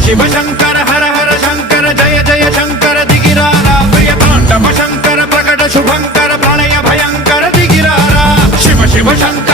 शिव शंकर हर हर शंकर जय जय शंकर दिगिरारा प्रिय तांडव शंकर प्रकट शुभंकर प्रणय भयंकर दिगिरारा शिव शिव शंकर